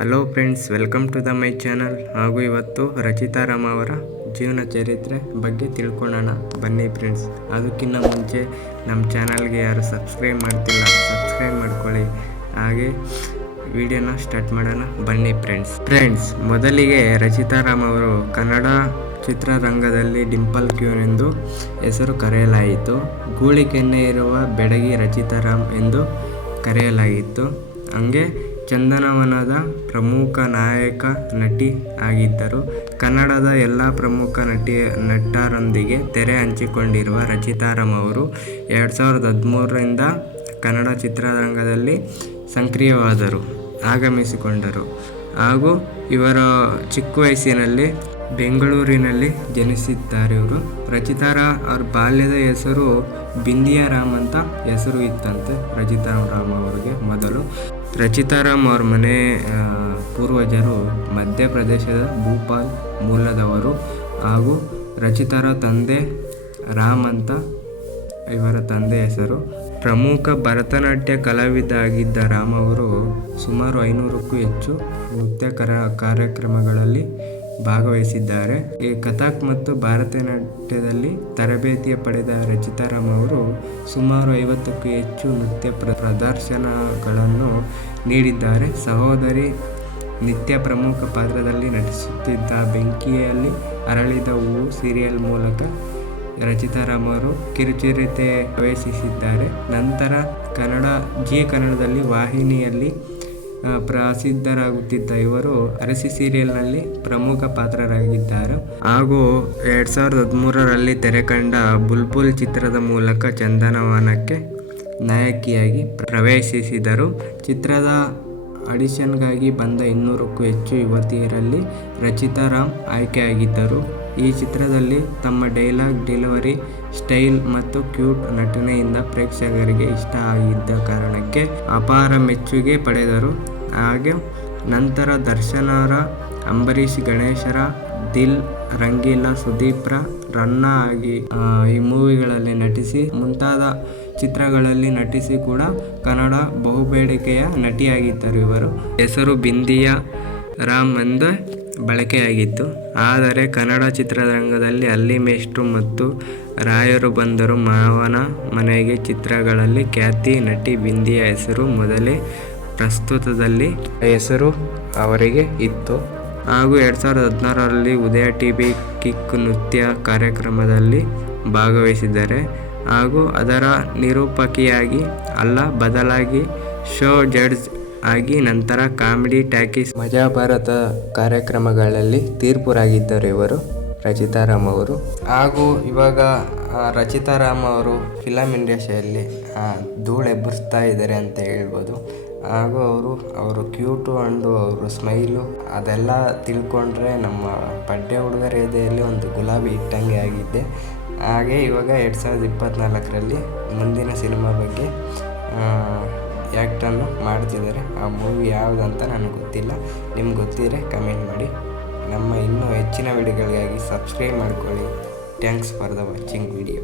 Hello friends, welcome to the my channel. ಹಾಗೂ ಇವತ್ತು ರಚಿತಾ ರಾಮ್ ಅವರ ಜೀವನ ಚರಿತ್ರೆ ಬಗ್ಗೆ ತಿಳ್ಕೊಳ್ಳೋಣ ಬನ್ನಿ ಫ್ರೆಂಡ್ಸ್. ಅದಕ್ಕಿಂತ ಮುಂಚೆ ನಮ್ಮ ಚಾನಲ್ಗೆ ಯಾರು ಸಬ್ಸ್ಕ್ರೈಬ್ ಮಾಡ್ತಿಲ್ಲ, ಸಬ್ಸ್ಕ್ರೈಬ್ ಮಾಡ್ಕೊಳ್ಳಿ. ಹಾಗೆ ವಿಡಿಯೋನ ಸ್ಟಾರ್ಟ್ ಮಾಡೋಣ ಬನ್ನಿ ಫ್ರೆಂಡ್ಸ್. ಮೊದಲಿಗೆ ರಚಿತಾ ರಾಮ್ ಅವರು ಕನ್ನಡ ಚಿತ್ರರಂಗದಲ್ಲಿ ಡಿಂಪಲ್ ಕ್ವೀನ್ ಎಂದು ಹೆಸರು ಕರೆಯಲಾಯಿತು. ಗೂಳಿಕೆನ್ನೆ ಇರುವ ಬೆಡಗಿ ರಚಿತಾ ರಾಮ್ ಎಂದು ಕರೆಯಲಾಗಿತ್ತು. ಹಂಗೆ ಚಂದನವನದ ಪ್ರಮುಖ ನಾಯಕ ನಟಿ ಆಗಿದ್ದರು. ಕನ್ನಡದ ಎಲ್ಲ ಪ್ರಮುಖ ನಟರೊಂದಿಗೆ ತೆರೆ ಹಂಚಿಕೊಂಡಿರುವ ರಚಿತಾ ರಾಮ್ ಅವರು 2013ರಿಂದ ಕನ್ನಡ ಚಿತ್ರರಂಗದಲ್ಲಿ ಸಕ್ರಿಯವಾದರು ಆಗಮಿಸಿಕೊಂಡರು. ಹಾಗೂ ಇವರ ಚಿಕ್ಕ ವಯಸ್ಸಿನಲ್ಲಿ ಬೆಂಗಳೂರಿನಲ್ಲಿ ಜನಿಸಿದ್ದಾರೆ. ರಚಿತಾ ಅವ್ರ ಬಾಲ್ಯದ ಹೆಸರು ಬಿಂದಿಯಾ ರಾಮ್ ಅಂತ ಹೆಸರು ಇತ್ತಂತೆ ರಚಿತಾ ರಾಮ್ ಅವರಿಗೆ. ಮೊದಲು ರಚಿತಾ ರಾಮ್ ಅವ್ರ ಮನೆ ಪೂರ್ವಜರು ಮಧ್ಯಪ್ರದೇಶದ ಭೋಪಾಲ್ ಮೂಲದವರು. ಹಾಗೂ ರಚಿತಾರ ತಂದೆ ರಾಮ್ ಅಂತ ಇವರ ತಂದೆ ಹೆಸರು. ಪ್ರಮುಖ ಭರತನಾಟ್ಯ ಕಲಾವಿದ ಆಗಿದ್ದ ರಾಮ್ ಅವರು ಸುಮಾರು 500ಕ್ಕೂ ಹೆಚ್ಚು ನೃತ್ಯ ಕಾರ್ಯಕ್ರಮಗಳಲ್ಲಿ ಭಾಗವಹಿಸಿದ್ದಾರೆ. ಈ ಕಥಕ್ ಮತ್ತು ಭರತನಾಟ್ಯದಲ್ಲಿ ತರಬೇತಿ ಪಡೆದ ರಚಿತಾ ರಾಮ್ ಅವರು ಸುಮಾರು 50ಕ್ಕೂ ಹೆಚ್ಚು ನೃತ್ಯ ಪ್ರದರ್ಶನಗಳನ್ನು ನೀಡಿದ್ದಾರೆ. ಸಹೋದರಿ ನಿತ್ಯ ಪ್ರಮುಖ ಪಾತ್ರದಲ್ಲಿ ನಟಿಸುತ್ತಿದ್ದ ಬೆಂಕಿಯಲ್ಲಿ ಅರಳಿದ ಹೂವು ಸೀರಿಯಲ್ ಮೂಲಕ ರಚಿತಾ ರಾಮ್ ಅವರು ಕಿರುತೆರೆ ಪ್ರವೇಶಿಸಿದ್ದಾರೆ. ನಂತರ ಕನ್ನಡದಲ್ಲಿ ವಾಹಿನಿಯಲ್ಲಿ ಪ್ರಸಿದ್ಧರಾಗುತ್ತಿದ್ದ ಇವರು ಅರಸಿ ಸೀರಿಯಲ್ನಲ್ಲಿ ಪ್ರಮುಖ ಪಾತ್ರರಾಗಿದ್ದಾರೆ. ಹಾಗೂ 2013ರಲ್ಲಿ ತೆರೆಕಂಡ ಬುಲ್ಬುಲ್ ಚಿತ್ರದ ಮೂಲಕ ಚಂದನವನಕ್ಕೆ ನಾಯಕಿಯಾಗಿ ಪ್ರವೇಶಿಸಿದರು. ಚಿತ್ರದ ಆಡಿಷನ್ಗಾಗಿ ಬಂದ 200ಕ್ಕೂ ಹೆಚ್ಚು ಯುವತಿಯರಲ್ಲಿ ರಚಿತಾ ರಾಮ್ ಆಯ್ಕೆಯಾಗಿದ್ದರು. ಈ ಚಿತ್ರದಲ್ಲಿ ತಮ್ಮ ಡೈಲಾಗ್ ಡೆಲಿವರಿ ಸ್ಟೈಲ್ ಮತ್ತು ಕ್ಯೂಟ್ ನಟನೆಯಿಂದ ಪ್ರೇಕ್ಷಕರಿಗೆ ಇಷ್ಟ ಆಗಿದ್ದ ಕಾರಣಕ್ಕೆ ಅಪಾರ ಮೆಚ್ಚುಗೆ ಪಡೆದರು. ಹಾಗೆ ನಂತರ ದರ್ಶನರ, ಅಂಬರೀಷ್ ಗಣೇಶರ, ದಿಲ್, ರಂಗೀಲಾ, ಸುದೀಪ್ರ, ರನ್ನ ಆಗಿ ಈ ಮೂವಿಗಳಲ್ಲಿ ನಟಿಸಿ ಮುಂತಾದ ಚಿತ್ರಗಳಲ್ಲಿ ನಟಿಸಿ ಕೂಡ ಕನ್ನಡ ಬಹುಬೇಡಿಕೆಯ ನಟಿಯಾಗಿದ್ದರು. ಇವರು ಹೆಸರು ಬಿಂದಿಯಾ ರಾಮ್ ಎಂದು ಬಳಕೆಯಾಗಿತ್ತು. ಆದರೆ ಕನ್ನಡ ಚಿತ್ರರಂಗದಲ್ಲಿ ಅಲ್ಲಿ ಮೇಷ್ಟ್ರು ಮತ್ತು ರಾಯರು ಬಂದರು, ಮಾವನ ಮನೆಗೆ ಚಿತ್ರಗಳಲ್ಲಿ ಖ್ಯಾತಿ ನಟಿ ಬಿಂದಿಯಾ ಹೆಸರು ಮೊದಲೇ ಪ್ರಸ್ತುತದಲ್ಲಿ ಹೆಸರು ಅವರಿಗೆ ಇತ್ತು. ಹಾಗೂ 2016ರಲ್ಲಿ ಉದಯ ಟಿವಿ ಕಿಕ್ ನೃತ್ಯ ಕಾರ್ಯಕ್ರಮದಲ್ಲಿ ಭಾಗವಹಿಸಿದ್ದಾರೆ. ಹಾಗೂ ಅದರ ನಿರೂಪಕಿಯಾಗಿ ಅಲ್ಲ ಬದಲಾಗಿ ಶೋ ಜಡ್ಜ್ ಆಗಿ ನಂತರ ಕಾಮಿಡಿ ಟಾಕೀಸ್ ಮಜಾ ಭಾರತ ಕಾರ್ಯಕ್ರಮಗಳಲ್ಲಿ ತೀರ್ಪುರಾಗಿದ್ದರು ಇವರು ರಚಿತಾ ರಾಮ್ ಅವರು. ಹಾಗೂ ಇವಾಗ ರಚಿತಾ ರಾಮ್ ಅವರು ಫಿಲಮ್ ಇಂಡಸ್ಟ್ರಿಯಲ್ಲಿ ಧೂಳೆಬ್ಬರಿಸ್ತಾ ಇದ್ದಾರೆ ಅಂತ ಹೇಳ್ಬೋದು. ಹಾಗೂ ಅವರು ಕ್ಯೂಟು ಅಂಡು ಅವರು ಸ್ಮೈಲು ಅದೆಲ್ಲ ತಿಳ್ಕೊಂಡ್ರೆ ನಮ್ಮ ಪಡ್ಡೆ ಹುಡುಗರ ಎದೆಯಲ್ಲಿ ಒಂದು ಗುಲಾಬಿ ಇಟ್ಟಂಗೆ ಆಗಿದ್ದೆ. ಹಾಗೆ ಇವಾಗ 2024ರಲ್ಲಿ ಮುಂದಿನ ಸಿನಿಮಾ ಬಗ್ಗೆ ಆ್ಯಕ್ಟನ್ನು ಮಾಡ್ತಿದ್ದಾರೆ. ಆ ಮೂವಿ ಯಾವುದಂತ ನನಗೆ ಗೊತ್ತಿಲ್ಲ. ನಿಮ್ಗೆ ಗೊತ್ತಿದ್ರೆ ಕಮೆಂಟ್ ಮಾಡಿ. ನಮ್ಮ ಇನ್ನೂ ಹೆಚ್ಚಿನ ವಿಡಿಯೋಗಳಿಗಾಗಿ ಸಬ್ಸ್ಕ್ರೈಬ್ ಮಾಡ್ಕೊಳ್ಳಿ. Thanks for the watching video.